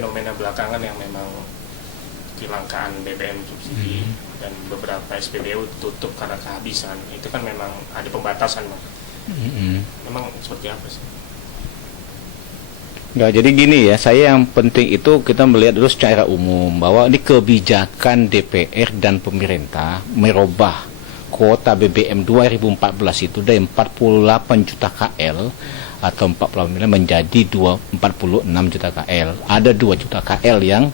fenomena belakangan yang memang kelangkaan BBM subsidi dan beberapa SPBU tutup karena kehabisan, itu kan memang ada pembatasan, Bang. Memang seperti apa sih? Nggak, jadi gini ya, saya yang penting itu kita melihat dulu secara umum bahwa ini kebijakan DPR dan pemerintah merubah kuota BBM 2014 itu dari 48 juta KL atau 40 miliar menjadi 46 juta KL. Ada 2 juta KL yang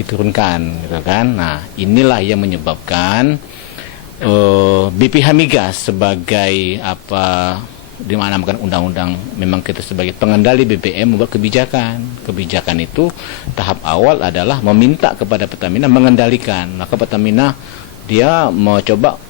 diturunkan, gitu kan. Nah, inilah yang menyebabkan BPH Migas sebagai dimanamkan undang-undang, memang kita sebagai pengendali BBM membuat kebijakan. Kebijakan itu tahap awal adalah meminta kepada Pertamina mengendalikan. Maka Pertamina dia mau coba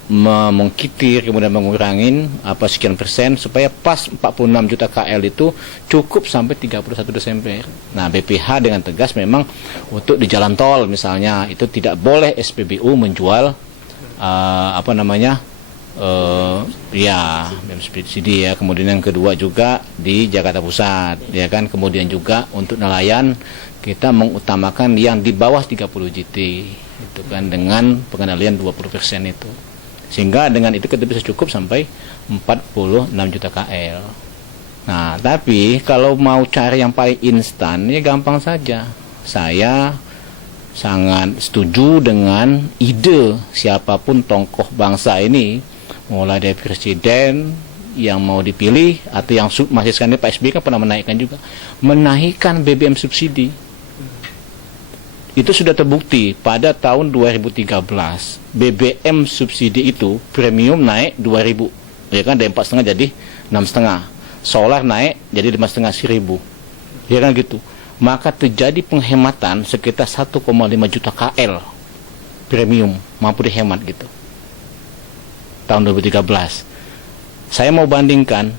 mengkitir, kemudian mengurangin sekian persen supaya pas 46 juta KL itu cukup sampai 31 Desember. Nah, BPH dengan tegas memang untuk di jalan tol misalnya itu tidak boleh SPBU menjual subsidi ya. Kemudian yang kedua juga di Jakarta Pusat ya kan. Kemudian juga untuk nelayan kita mengutamakan yang di bawah 30 JT itu kan, dengan pengendalian 20% itu, sehingga dengan itu kita bisa cukup sampai 46 juta KL. Nah, tapi kalau mau cari yang paling instan ya gampang saja. Saya sangat setuju dengan ide siapapun tokoh bangsa ini, mulai dari presiden yang mau dipilih atau yang masih sekarang, Pak SBY kan pernah menaikkan juga, menaikkan BBM subsidi. Itu sudah terbukti pada tahun 2013 BBM subsidi itu premium naik 2.000 ya kan, dari 4,5 jadi 6,5, solar naik jadi 5,5 1.000 ya kan gitu. Maka terjadi penghematan sekitar 1,5 juta KL premium mampu dihemat gitu tahun 2013. Saya mau bandingkan,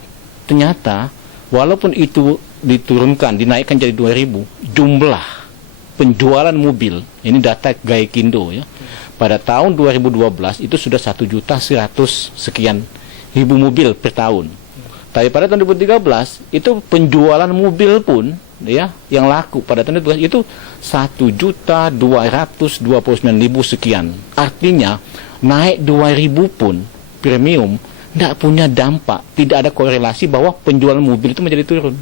ternyata walaupun itu diturunkan, dinaikkan jadi 2.000, jumlah penjualan mobil, ini data Gaikindo ya, pada tahun 2012 itu sudah 1.100.000 sekian ribu mobil per tahun. Tapi pada tahun 2013 itu penjualan mobil pun ya yang laku pada tahun 2012 itu 1.229.000 sekian. Artinya naik 2.000 pun premium tidak punya dampak, tidak ada korelasi bahwa penjualan mobil itu menjadi turun.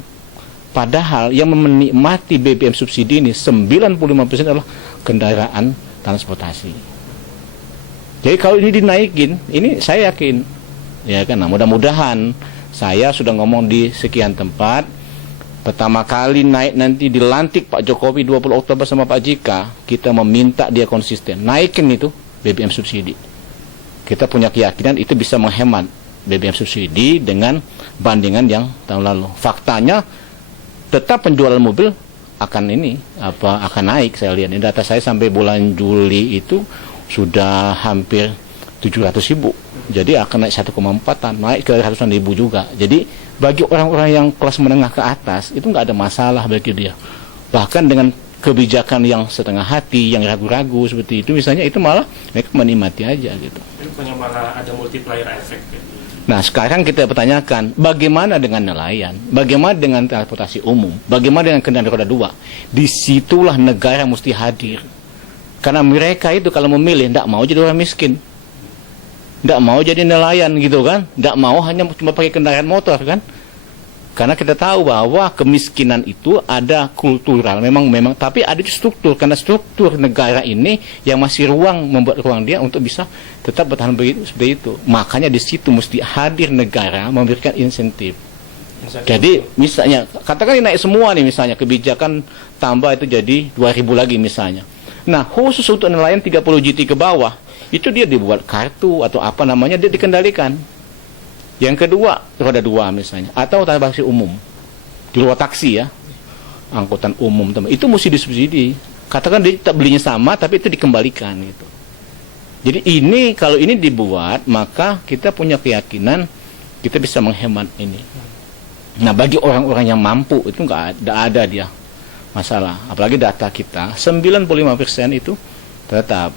Padahal yang menikmati BBM subsidi ini 95% adalah kendaraan transportasi. Jadi kalau ini dinaikin, ini saya yakin ya kan. Nah, mudah-mudahan, saya sudah ngomong di sekian tempat, pertama kali naik nanti dilantik Pak Jokowi 20 Oktober sama Pak JK, kita meminta dia konsisten naikin itu BBM subsidi. Kita punya keyakinan itu bisa menghemat BBM subsidi dengan bandingan yang tahun lalu. Faktanya tetap penjualan mobil akan naik. Saya lihat ini data saya sampai bulan Juli itu sudah hampir 700.000. Jadi akan naik 1,4, naik ke ratusan ribu juga. Jadi bagi orang-orang yang kelas menengah ke atas itu nggak ada masalah bagi dia. Bahkan dengan kebijakan yang setengah hati, yang ragu-ragu seperti itu misalnya, itu malah mereka menikmati aja gitu. Itu malah ada multiplier effect. Nah, sekarang kita pertanyakan, bagaimana dengan nelayan? Bagaimana dengan transportasi umum? Bagaimana dengan kendaraan roda 2? Disitulah negara mesti hadir. Karena mereka itu kalau memilih, tidak mau jadi orang miskin. Tidak mau jadi nelayan gitu kan. Tidak mau hanya cuma pakai kendaraan motor kan. Karena kita tahu bahwa kemiskinan itu ada kultural, memang tapi ada struktur, karena struktur negara ini yang masih membuat ruang dia untuk bisa tetap bertahan seperti itu. Makanya di situ mesti hadir negara memberikan insentif. Jadi misalnya katakan ini naik semua nih, misalnya kebijakan tambah itu jadi 2.000 lagi misalnya. Nah, khusus untuk nelayan 30 JT ke bawah itu dia dibuat kartu atau dia dikendalikan. Yang kedua, roda 2 misalnya, atau transportasi umum, di luar taksi ya, angkutan umum, itu mesti disubsidi. Katakan dia tak belinya sama, tapi itu dikembalikan gitu. Jadi ini, kalau ini dibuat, maka kita punya keyakinan kita bisa menghemat ini. Nah, bagi orang-orang yang mampu, itu nggak ada dia masalah. Apalagi data kita, 95% itu tetap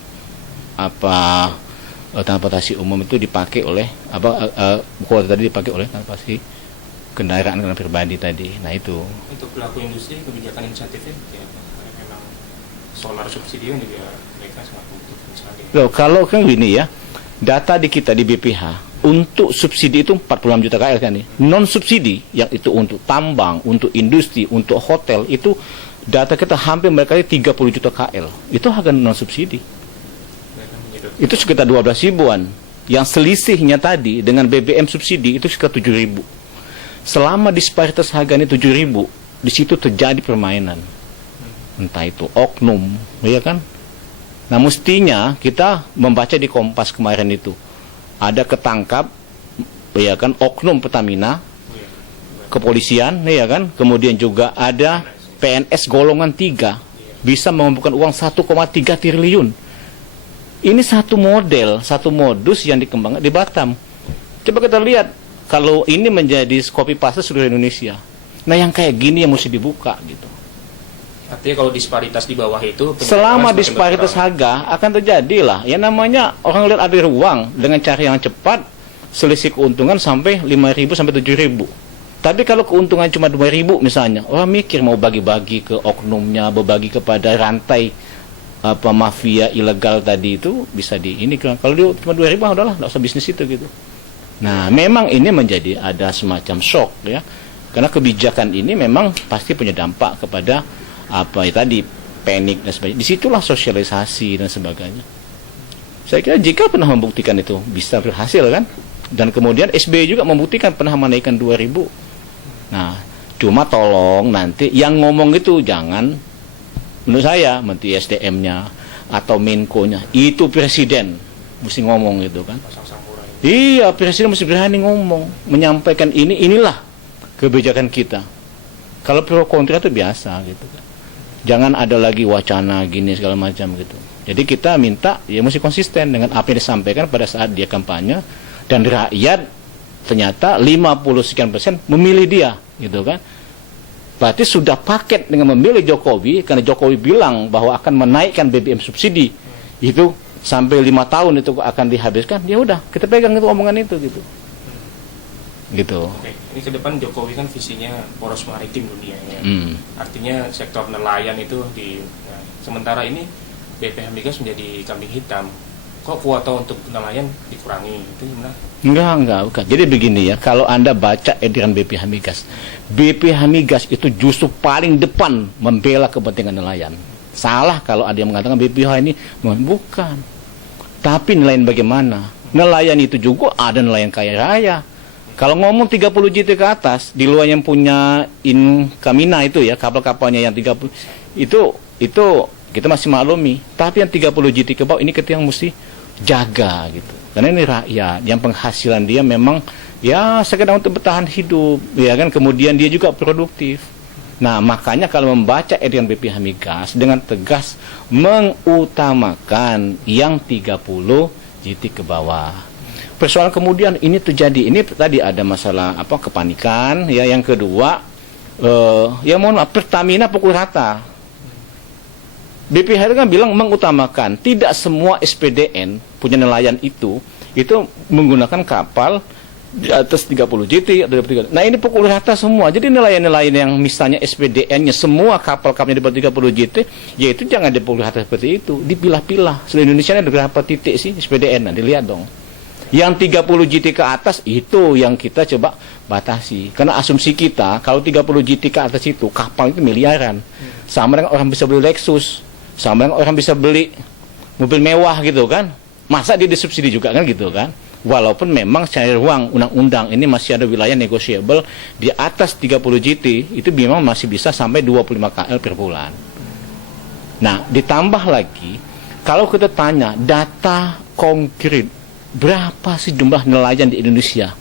transportasi umum itu dipakai oleh kuota tadi dipakai oleh transportasi kendaraan pribadi tadi. Nah, itu untuk pelaku industri kebijakan insentifnya memang solar subsidi kan juga mereka sangat membutuhkan sekali. Loh, kalau kan gini ya, data di kita di BPH untuk subsidi itu 46 juta KL kan nih. Non subsidi yang itu untuk tambang, untuk industri, untuk hotel itu data kita hampir mereka 30 juta KL. Itu harga non subsidi. Itu sekitar 12 ribuan. Yang selisihnya tadi dengan BBM subsidi itu sekitar 7 ribu. Selama disparitas harganya 7 ribu, di situ terjadi permainan. Entah itu oknum, ya kan? Nah, mestinya kita membaca di Kompas kemarin itu ada ketangkap, ya kan, oknum Pertamina, kepolisian, ya kan, kemudian juga ada PNS golongan 3 bisa mengumpulkan uang 1,3 triliun. Ini satu model, satu modus yang dikembangkan di Batam. Coba kita lihat, kalau ini menjadi copy paste seluruh Indonesia. Nah, yang kayak gini yang mesti dibuka gitu. Artinya kalau disparitas di bawah itu, selama disparitas harga akan terjadi lah. Ya namanya orang lihat ada ruang dengan cara yang cepat, selisih keuntungan sampai 5.000 sampai 7.000. Tapi kalau keuntungan cuma 2.000 misalnya, orang mikir mau bagi-bagi ke oknumnya, berbagi kepada rantai mafia ilegal tadi itu bisa di ini. Kalau dia cuma 2.000 udahlah, nggak usah bisnis itu gitu. Nah, memang ini menjadi ada semacam shock ya, karena kebijakan ini memang pasti punya dampak kepada apa ya tadi, panik dan sebagainya. Disitulah sosialisasi dan sebagainya. Saya kira jika pernah membuktikan itu bisa berhasil kan. Dan kemudian SBY juga membuktikan pernah menaikkan 2.000. Nah, cuma tolong nanti yang ngomong itu jangan, menurut saya Menteri SDM-nya atau Menko-nya, itu presiden mesti ngomong gitu kan. Iya, presiden mesti berani ngomong, menyampaikan inilah kebijakan kita. Kalau pro kontra itu biasa gitu kan. Jangan ada lagi wacana gini segala macam gitu. Jadi kita minta ya mesti konsisten dengan apa yang disampaikan pada saat dia kampanye, dan rakyat ternyata 50 sekian persen memilih dia gitu kan. Berarti sudah paket dengan memilih Jokowi, karena Jokowi bilang bahwa akan menaikkan BBM subsidi itu sampai 5 tahun itu akan dihabiskan. Ya udah, kita pegang itu omongan itu gitu. Gitu. Oke, ini ke depan Jokowi kan visinya poros maritim dunia ya. Artinya sektor nelayan itu sementara ini BPH Migas menjadi kambing hitam. Kok kuota untuk nelayan dikurangi? Itu gimana? Enggak, bukan. Jadi begini ya, kalau Anda baca edaran BPH Migas itu justru paling depan membela kepentingan nelayan. Salah kalau ada yang mengatakan BPH ini bukan. Tapi nelayan bagaimana? Nelayan itu juga ada nelayan kaya raya. Kalau ngomong 30 JT ke atas, di luar yang punya Inkamina itu ya, kapal-kapalnya yang 30, itu kita masih maklumi. Tapi yang 30 JT ke bawah, ini kita yang mesti jaga gitu. Karena ini rakyat, yang penghasilan dia memang ya sekedar untuk bertahan hidup, ya kan. Kemudian dia juga produktif. Nah, makanya kalau membaca edaran BPH Migas dengan tegas mengutamakan yang 30 JT ke bawah. Persoalan kemudian ini terjadi, ini tadi ada masalah kepanikan ya. Yang kedua ya mohon maaf, Pertamina pukul rata. BPH kan bilang mengutamakan, tidak semua SPDN punya nelayan itu menggunakan kapal di atas 30 JT atau 30. Nah, ini pukul rata semua. Jadi nelayan-nelayan yang misalnya SPDN-nya semua kapal-kapalnya di bawah 30 JT, yaitu jangan dipukul rata seperti itu, dipilah-pilah. Seluruh Indonesia ada berapa titik sih SPDN? Nah, dilihat dong. Yang 30 JT ke atas itu yang kita coba batasi. Karena asumsi kita kalau 30 JT ke atas itu kapal itu miliaran. Sama dengan orang bisa beli Lexus, sama dengan orang bisa beli mobil mewah gitu kan. Masa dia disubsidi juga kan gitu kan. Walaupun memang secara ruang undang-undang ini masih ada wilayah negotiable di atas 30 JT itu memang masih bisa sampai 25 KL per bulan. Nah, ditambah lagi kalau kita tanya data konkret berapa sih jumlah nelayan di Indonesia?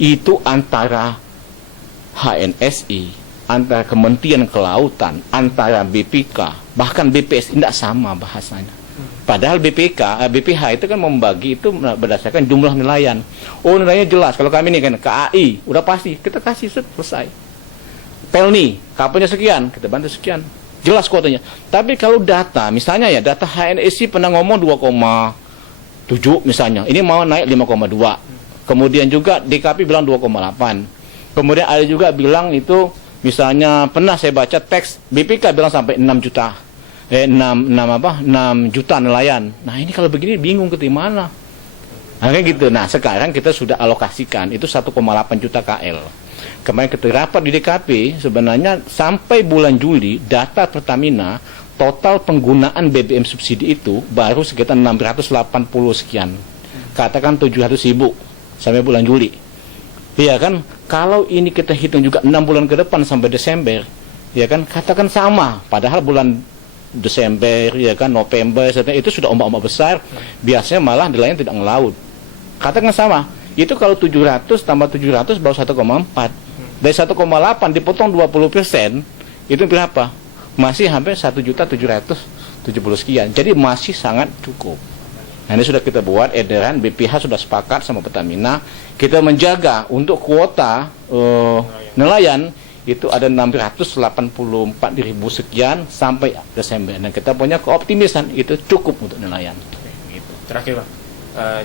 Itu antara HNSI, antara Kementerian Kelautan, antara BPK, bahkan BPS tidak sama bahasanya. Padahal BPH itu kan membagi itu berdasarkan jumlah nelayan. Oh, nelayannya jelas. Kalau kami ini kan KAI, udah pasti kita kasih selesai. Pelni, kapalnya sekian, kita bantu sekian. Jelas kuotanya. Tapi kalau data, misalnya ya data HNSI pernah ngomong 2,7 misalnya, ini mau naik 5,2. Kemudian juga DKP bilang 2,8. Kemudian ada juga bilang itu misalnya pernah saya baca teks BPK bilang sampai 6 juta. 6 juta nelayan. Nah ini kalau begini bingung ke mana. Nah, kayak gitu. Nah sekarang kita sudah alokasikan itu 1,8 juta KL. Kemarin kita rapat di DKP, sebenarnya sampai bulan Juli data Pertamina total penggunaan BBM subsidi itu baru sekitar 680 sekian. Katakan 700.000 sampai bulan Juli. Iya kan? Kalau ini kita hitung juga 6 bulan ke depan sampai Desember, ya kan? Katakan sama. Padahal bulan Desember, ya kan, November, itu sudah ombak-ombak besar. Biasanya malah nelayan tidak ngelaut. Katakan sama. Itu kalau 700 tambah 700 baru 1,4. Dari 1,8 dipotong 20%, itu berapa? Masih hampir 1.770.000 sekian. Jadi masih sangat cukup. Nah, ini sudah kita buat edaran, BPH sudah sepakat sama Pertamina. Kita menjaga untuk kuota nelayan itu ada 684.000 sekian sampai Desember. Dan kita punya keoptimisan itu cukup untuk nelayan. Gitu. Terakhir Bang,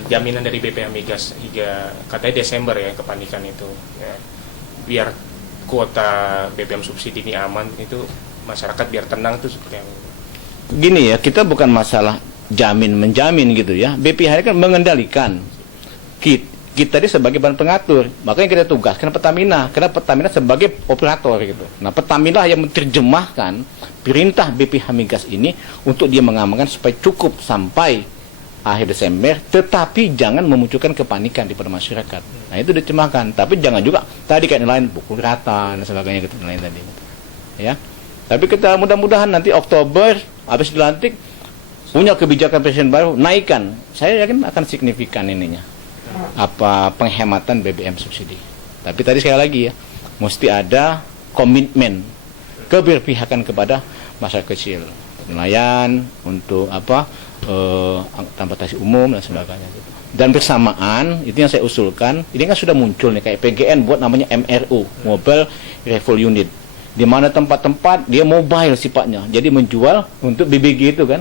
jaminan dari BPH Migas hingga katanya Desember ya kepanikan itu. Ya. Biar kuota BBM subsidi ini aman, itu masyarakat biar tenang itu seperti apa? Gini ya, kita bukan masalah menjamin gitu ya. BPH ini kan mengendalikan. Kita ini sebagai bahan pengatur, makanya kita tugaskan Pertamina, karena Pertamina sebagai operator gitu. Nah, Pertamina yang menerjemahkan perintah BPH Migas ini untuk dia mengamankan supaya cukup sampai akhir Desember, tetapi jangan memunculkan kepanikan di pada masyarakat. Nah, itu diterjemahkan, tapi jangan juga tadi kayak nelayan pukul rata dan sebagainya gitu nelayan tadi. Ya. Tapi kita mudah-mudahan nanti Oktober habis dilantik punya kebijakan presiden baru, naikkan. Saya yakin akan signifikan ininya. Apa penghematan BBM subsidi. Tapi tadi sekali lagi ya, mesti ada komitmen keberpihakan kepada masyarakat kecil, nelayan untuk transportasi umum dan sebagainya. Dan bersamaan itu yang saya usulkan, ini kan sudah muncul nih kayak PGN buat namanya MRU, Mobile Refill Unit, di mana tempat-tempat dia mobile sifatnya, jadi menjual untuk BBG itu kan.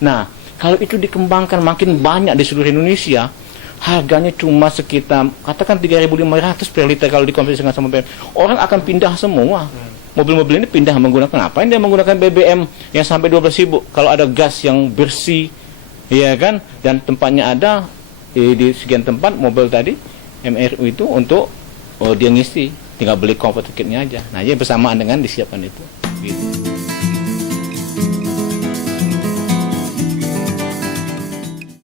Nah, kalau itu dikembangkan makin banyak di seluruh Indonesia, harganya cuma sekitar katakan 3.500 per liter kalau dikonversikan sama BBM. Orang akan pindah semua. Mobil-mobil ini pindah menggunakan apa? Dia menggunakan BBM yang sampai 12.000. Kalau ada gas yang bersih, ya kan, dan tempatnya ada di sekian tempat mobil tadi MRU itu untuk dia ngisi, tinggal beli kompor tiketnya aja. Nah, jadi bersamaan dengan disiapkan itu. Gitu.